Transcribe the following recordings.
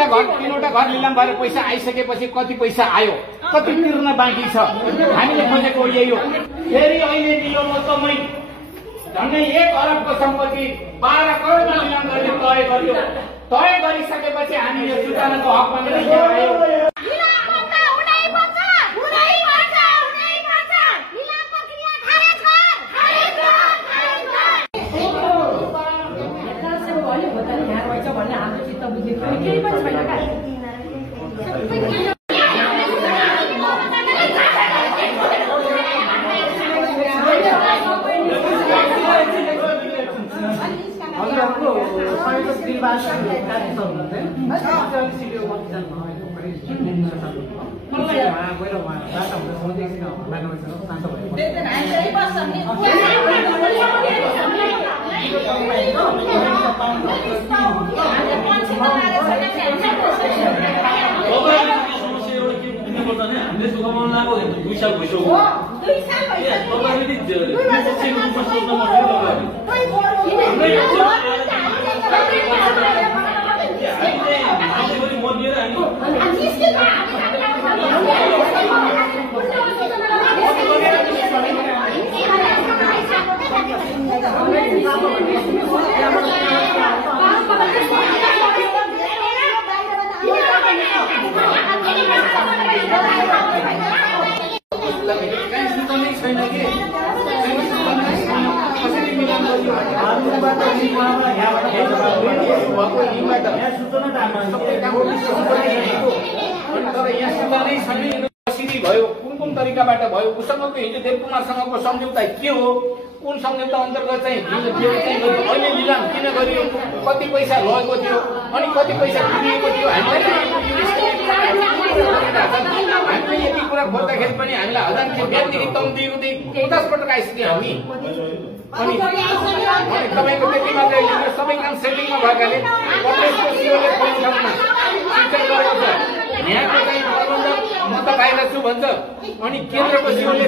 तीनवटा घर लिलाम भएर पैसा आइसकेपछि कति पैसा आयो, कति तिर्न बाँकी छ, हामीले खोजेको यही हो। फेरि अहिले निलोमा समय झन्डै 1 अरबको सम्पत्ति 12 करोडमा लिलाम गर्ने तय गर्यो। तय गरिसकेपछि हामी यो सूचनाको हक मागेर यहाँ आयो। भयो कुन तरिकाबाट भयो, उसँगको हिजो देवकुमारसँगको सम्झौता के हो, कुन सम्झौता अन्तर्गत चाहिँ अहिले लिलाम किन गरियो, कति पैसा लगेको थियो अनि कति पैसा तिरिएको थियो, हामीले यति कुरा खोज्दाखेरि पनि हामीलाई 1000 बिहानदेखि तम दिएको 50 पटक आइसक्यो हामी। अनि तपाईँको त्यति मात्रै सबै काम सेटिङमा भएकाले प्रदेशको सिओले फोन ठाउँमा सूचना गरेको छ, यहाँको चाहिँ प्रबन्धक म त बाहिर छु भन्छ, अनि केन्द्रको सिओले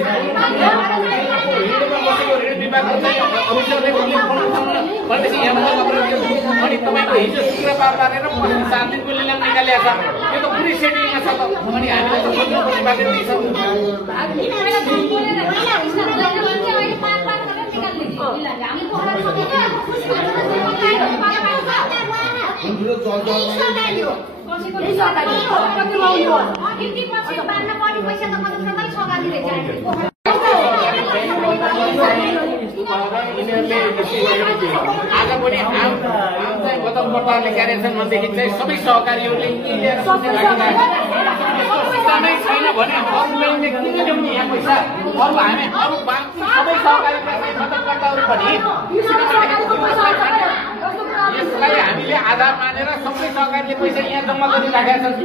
बसेको ऋण विभागको चाहिँ अफिसरले फोन उठाउन भनेपछि यहाँ अनि तपाईँको हिजो शुक्रबार पारेर 7 दिनको लिलाम निकालेको छ, त्यो त पुरै सेटिङमा छ त। अनि हामीलाई त खोज्नु पर्ने बाध्य छ। आज पनि मतदाताले क्यारेछन् भनेदेखि चाहिँ सबै सहकारीहरूले नै छैन भने अरूले किन ल्याउने यहाँ पैसा, अरू हामी अरू सबै सहकारीलाई मतदाताहरू पनि यसलाई हामीले आधार मानेर सबै सहकारीले पैसा यहाँ जम्मा गरिराखेका छन्।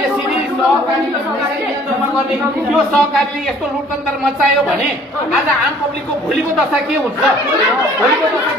यसरी सहकारीले जम्मा गर्ने त्यो सहकारीले यस्तो लुटतन्त्र मचायो भने आज आम पब्लिकको भोलिको दशा के हुन्छ? भोलिको दशा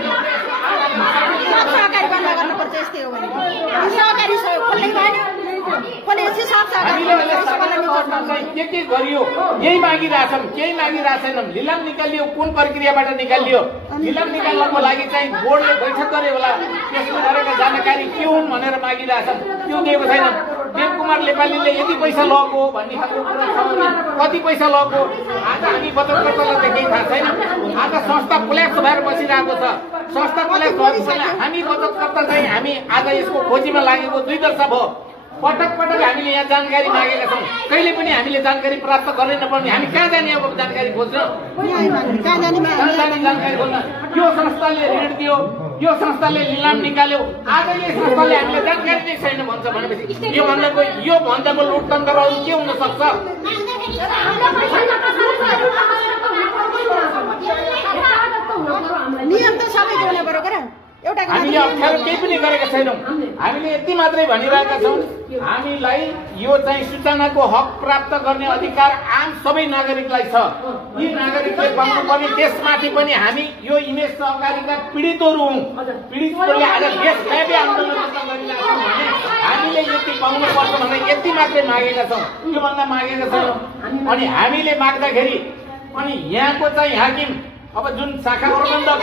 के गरियो यही मागिरहेछन्, केही मागिरहेछन्। लिलाम निकालियो, कुन प्रक्रियाबाट निकालियो? लिलाम निकाल्नको लागि चाहिँ बोर्डले बैठक गरे होला, त्यसमा गरेका जानकारी के हुन् भनेर मागिरहेछन्, त्यो दिएको छैन। देवकुमार नेपालीले यति पैसा लगेको भन्ने खालको कुरा छ भने कति पैसा लगेको आज हामी बचतकर्तालाई त केही थाहा छैन। आज संस्था कोल्याप्स भएर बसिरहेको छ। संस्था कोल्याप्स भएपछि हामी बचतकर्ता चाहिँ हामी आज यसको खोजीमा लागेको 2 वर्ष भयो। पटक पटक हामीले यहाँ जानकारी मागेका छौँ, कहिले पनि हामीले जानकारी प्राप्त गरेन पर्ने। हामी कहाँ जाने अब जानकारी खोज्न? जानकारी खोज्न यो संस्थाले ऋण दियो, यो संस्थाले लिलाम निकाल्यो, आज यो संस्थाले हामीले जानकारी नै छैन भन्छ भनेपछि यो भन्दाको लोकतन्त्र अरू के हुन सक्छ? नियम त सबै गर्ने बरोबर हामीले अप्ठ्यारो केही पनि गरेका छैनौँ। हामीले यति मात्रै भनिरहेका छौँ, हामीलाई यो चाहिँ सूचनाको हक प्राप्त गर्ने अधिकार आम सबै नागरिकलाई छ। यी नागरिकले पाउनुपर्ने, त्यसमाथि पनि हामी यो इमेज सहकारीका पीडितहरू हौँ। पीडितहरूले आज देशव्यापी आन्दोलन गरिरहेका छौँ भने हामीले यति पाउनुपर्छ भनेर यति मात्रै मागेका छौँ, त्योभन्दा मागेका छैनौँ। अनि हामीले माग्दाखेरि अनि यहाँको चाहिँ हाकिम अब जुन शाखा प्रबन्धक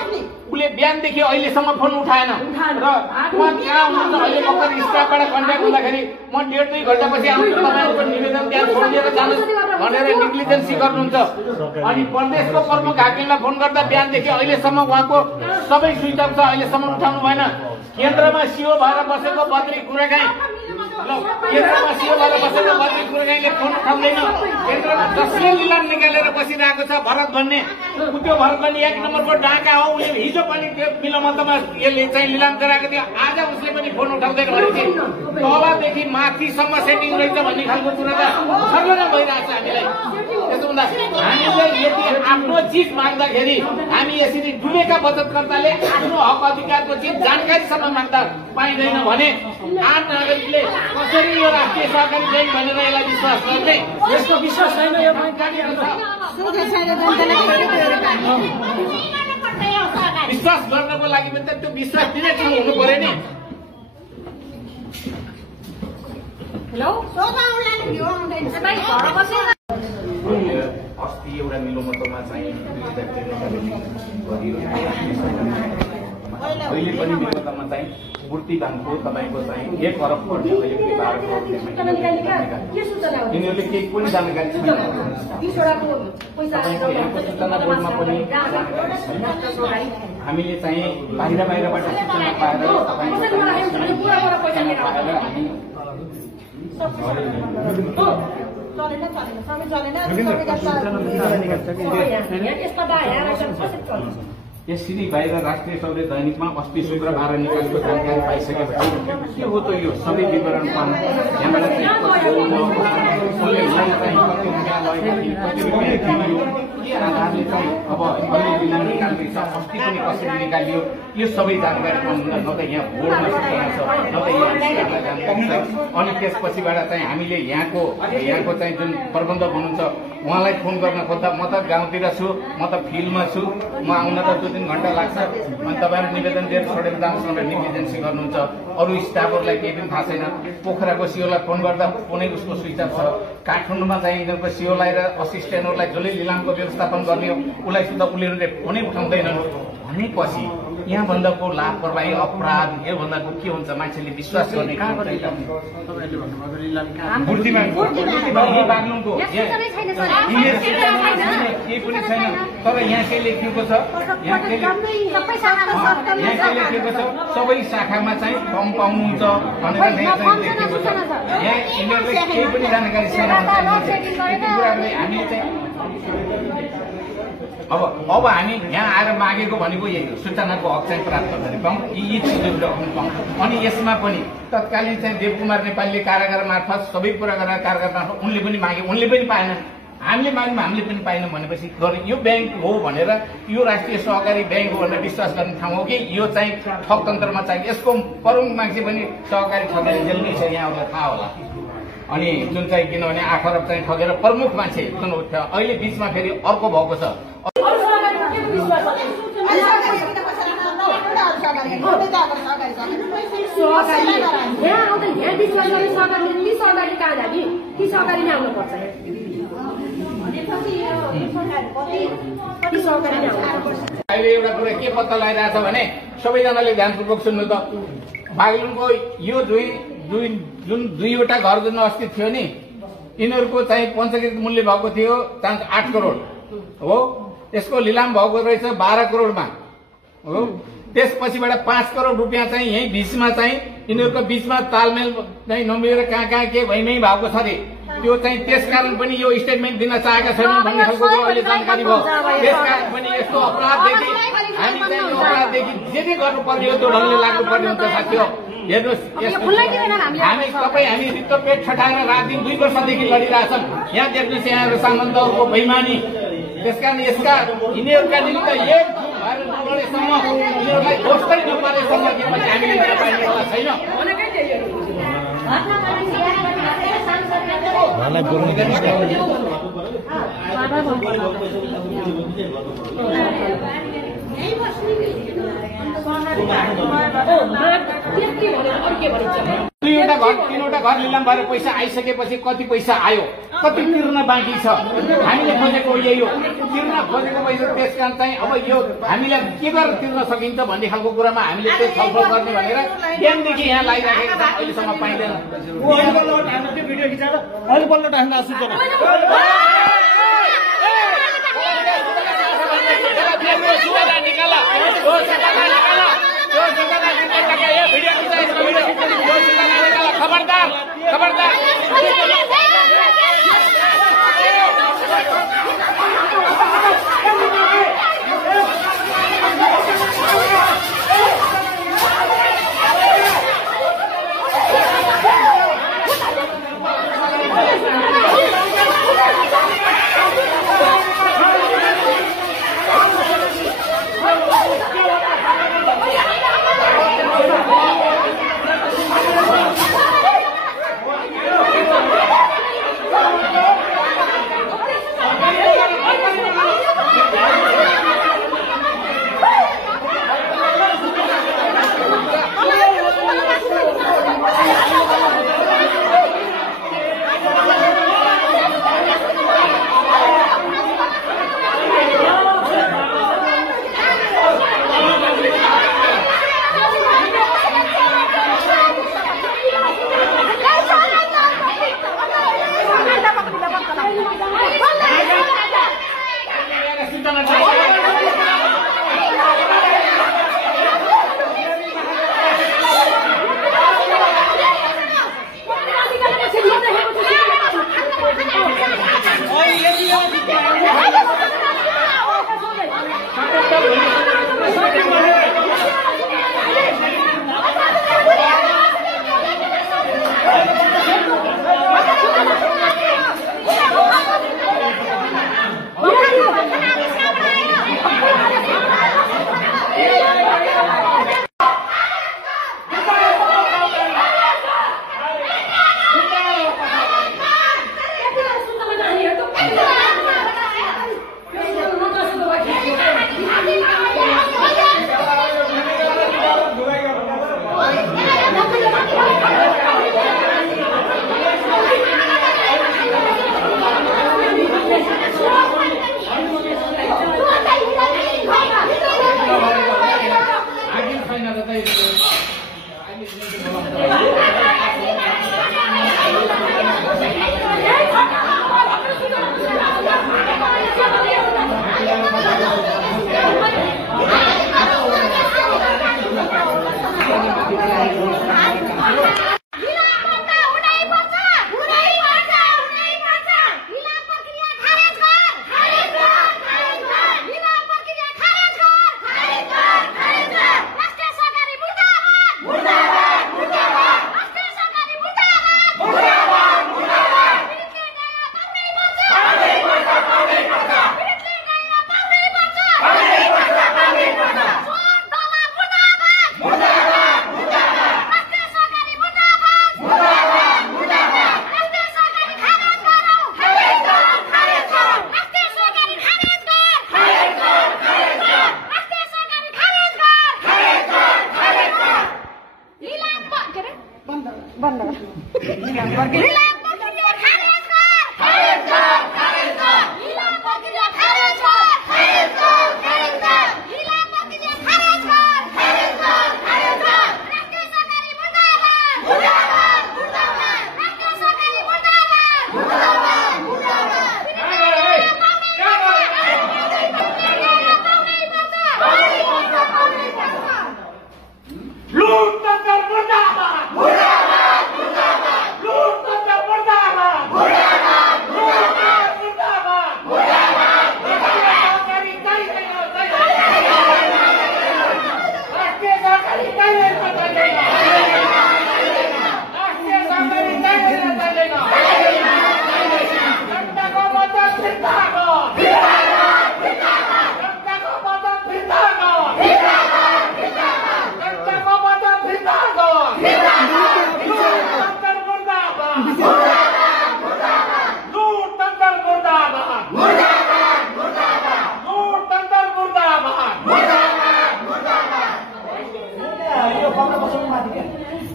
उसले बिहानदेखि अहिलेसम्म फोन उठाएन र उहाँ कहाँ हुनुहुन्छ अहिले भर्खर स्टाफबाट कन्ट्याक्ट हुँदाखेरि म 1.5-2 घण्टापछि आउँछु तपाईँको निवेदन त्यहाँ छोडिदिएर जानुहोस् भनेर नेग्लिजेन्सी गर्नुहुन्छ। अनि प्रदेशको प्रमुख हाकिमलाई फोन गर्दा बिहानदेखि अहिलेसम्म उहाँको सबै स्विच अफ छ, अहिलेसम्म उठाउनु भएन। केन्द्रमा सिओ भएर बसेको बद्री कुराकाई केन्द्रमा सिओ भएर बसेको बद्री कुराकाईले फोन उठाउँदैन। केन्द्रमा जसले लिलाम निकालेर बसिरहेको छ भरत भन्ने, त्यो भरत भन्ने 1 नम्बरको डाका हो। उसले हिजो पनि त्यो मिलमतमा यसले चाहिँ लिलाम गराएको थियो, आज उसले पनि फोन उठाउँदैन भनेपछि तलदेखि माथिसम्म सेटिङ रहेछ भन्ने खालको कुरा त सर्वना भइरहेको छ हामीलाई। त्यसो हुँदा हामीले यदि आफ्नो चिज माग्दाखेरि हामी यसरी डुबेका बचतकर्ताले आफ्नो हक अधिकारको चिज जानकारीसम्म माग्दा पाइँदैन भने आम नागरिकले कसरी यो राष्ट्रिय सहकारी ब्याङ्क भनेर यसलाई विश्वास गर्ने? यसको विश्वास छैन। यो विश्वास गर्नको लागि पनि त त्यो विश्वास दिने ठाउँ हुनु पर्यो नि। अस्ति एउटा मिलोमतोमा चाहिँ अहिले पनि मिलोमतोमा चाहिँ मूर्ति दानको तपाईँको चाहिँ 1 अरब पर्ने अहिले पनि 12 करोड यिनीहरूले केही पनि जानकारी छैन। सूचना बोर्डमा पनि हामीले चाहिँ बाहिरबाट सूचना पाएर यसरी बाहिर राष्ट्रिय सौर्य दैनिकमा अस्ति शुक्रबार निकालेको जानकारी पाइसकेपछि के हो त यो सबै विवरण पाउनु यहाँबाट आधारले चाहिँ अब अहिले लिलाम निकाल्दैछ, अस्ति पनि कसरी निकालियो यो सबै जानकारी पाउनु न त यहाँ बोर्डमा सूचना छ न त यहाँ जानकारी छ। अनि त्यसपछिबाट चाहिँ हामीले यहाँको चाहिँ जुन प्रबन्धक हुनुहुन्छ उहाँलाई फोन गर्न खोज्दा म त गाउँतिर छु, म त फिल्डमा छु, म आउन त 2-3 घण्टा लाग्छ। अनि तपाईँहरू निवेदन दिएर छोडेर जानुहोस् भनेर नेग्लिजेन्सी गर्नुहुन्छ। अरू स्टाफहरूलाई केही पनि थाहा छैन। पोखराको सिओलाई फोन गर्दा फोनै उसको स्विच अफ छ। काठमाडौँमा चाहिँ यिनीहरूको सिओलाई र असिस्टेन्टहरूलाई जसले लिलामको व्यवस्थापन गर्ने हो उसलाई सुधा उनीहरूले फोनै उठाउँदैनन् भनेपछि यहाँ भन्दाको लापरवाही अपराध यो भन्दाको के हुन्छ? मान्छेले विश्वास गर्ने बाग्लुङको केही पनि छैन। तर यहाँ के लेखिएको छ, यहाँ के लेखिएको छ सबै शाखामा चाहिँ फर्म पाउनुहुन्छ भनेर लेखिएको छ। यहाँ यिनीहरूले केही पनि जानकारी छैन। हामीले चाहिँ अब हामी यहाँ आएर मागेको भनेको यही हो, सूचनाको हक चाहिँ प्राप्त गर्ने पाउँ, यी चिजहरू डकुमेन्ट पाउँ। अनि यसमा पनि तत्कालीन चाहिँ देवकुमार नेपालले कारागार मार्फत सबै कुरा गरेर कारागार मार्फत उनले पनि मागे, उनले पनि पाएन। हामीले माग्यौँ हामीले पनि पाएनौँ भनेपछि यो ब्याङ्क हो भनेर यो राष्ट्रिय सहकारी ब्याङ्क हो भनेर विश्वास गर्ने ठाउँ हो कि यो चाहिँ ठगतन्त्रमा चाहिँ यसको प्रमुख मान्छे पनि सहकारी ठगेर जेलमै छ, यहाँहरूलाई थाहा होला। अनि जुन चाहिँ किनभने 8 अरब चाहिँ ठगेर प्रमुख मान्छे जुन उठ्यो अहिले बिचमा फेरि अर्को भएको छ। अहिले एउटा कुरा के पत्ता लगाइरहेछ भने सबैजनाले ध्यानपूर्वक सुन्नु त, बागलुङको यो जुन 2वटा घर जुन अस्ति थियो नि यिनीहरूको चाहिँ पञ्चकृत मूल्य भएको थियो 8 करोड हो, यसको लिलाम भएको रहेछ 12 करोडमा हो। त्यसपछिबाट 5 करोड रुपियाँ चाहिँ यही बीचमा चाहिँ यिनीहरूको बीचमा तालमेल चाहिँ नमिलेर कहाँ के भइमै भएको छ अरे। त्यो चाहिँ त्यसकारण पनि यो स्टेटमेन्ट दिन चाहेका छैनन् भन्ने खालको अहिले जानकारी भयो। त्यसकारण पनि यस्तो अपराधदेखि हामी चाहिँ यो अपराधदेखि जे गर्नुपर्ने हो त्यो ढङ्गले लाग्नुपर्ने हुन्छ साथीहो। हेर्नुहोस् हामी रित्तो पेट छटाएर रात दिन 2 वर्षदेखि लडिरहेछन्। यहाँ देख्नुहोस् यहाँहरू सामन्तहरूको बेइमानी। त्यसकारण यसका यिनीहरूका निमित्त एक नबढेसम्म यिनीहरूलाई दोषै नपारेसम्म हामीले पाइनेवाला छैन। दुईवटा घर तीनवटा घर लिलाम भएर पैसा आइसकेपछि कति पैसा आयो, कति तिर्न बाँकी छ, हामीले खोजेको यही हो। तिर्न खोजेको पैसा त्यस कारण चाहिँ अब यो हामीले के गरेर तिर्न सकिन्छ भन्ने खालको कुरामा हामीले त्यो छलफल गर्ने भनेर बिहानदेखि यहाँ लागिराखेको छ, अहिलेसम्म पाइँदैन। भिडियो खिचाएर अहिले बल्ल टाइम आसुचना खबरदार खबरदार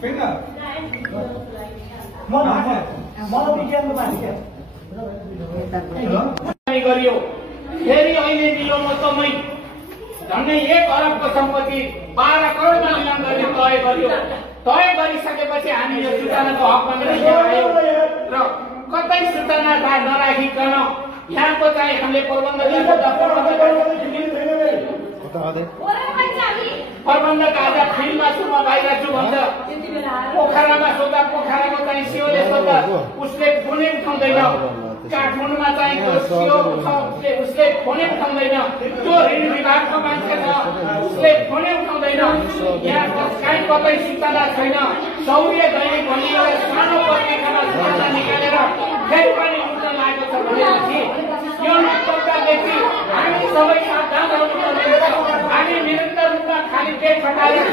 Finger. गरियो फेरि अहिले निलो मतमै झन्डै 1 अरबको सम्पत्ति 12 करोडमा निलाम गर्ने तय गरियो। तय गरिसकेपछि हामी यो सूचनाको हकमा आयो र कतै सूचना नराखिकन यहाँको चाहिँ हामीले प्रबन्धक आज फिल्डमा छु म बाहिर छु भन्छ। पोखरामा सोद्धा पोखराको चाहिँ सिओले सोद्धा उसले फोनै उठाउँदैन। काठमाडौँमा चाहिँ उसले फोनै उठाउँदैन। त्यो ऋण विभागको मान्छे छ उसले फोनै उठाउँदैन। यहाँ कहीँ कतै सूचना छैन। सौर्य दैनिक भन्ने एउटा सानो पत्रिकामा सूचना निकालेर फेरि पनि उठ्न लागेको छ भनेपछि यो निष्पक्षदेखि हामी सबै सावधान रहनुपर्ने छ। हामी निरन्तर रूपमा खाली पेट खटाएर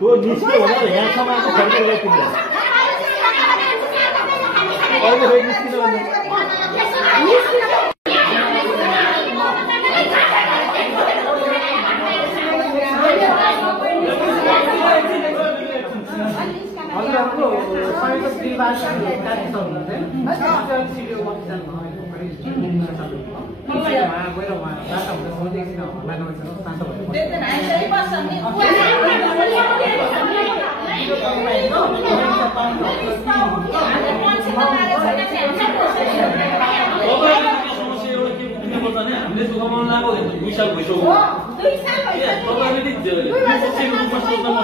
त्यो निस्क्यो भनेर यहाँसम्म खर्च गरिदिन्छ अहिले फेरि निस्किन भने हजुरहरूको संयुक्त द्विभाषी कार्यक्रम हुँदै हामीले सुखमा लागो 2 साल भइसक्यो 2 साल भइसक्यो तपाईले शिक्षक रूपमा सोच्न म